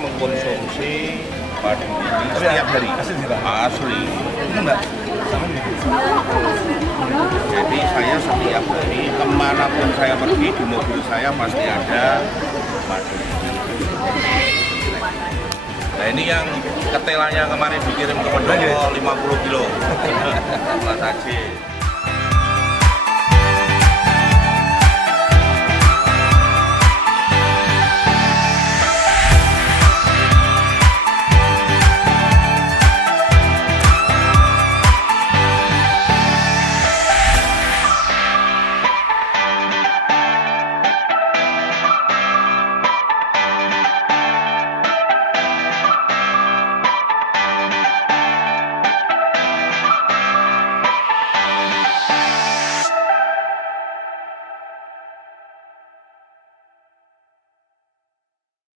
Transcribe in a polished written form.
mengkonsumsi padu ini setiap hari. Asli. Jadi saya setiap hari kemanapun saya pergi di mobil saya pasti ada padu. Nah ini yang ketelanya kemarin dikirim ke Pendopo 50 kilo. Mas Haji.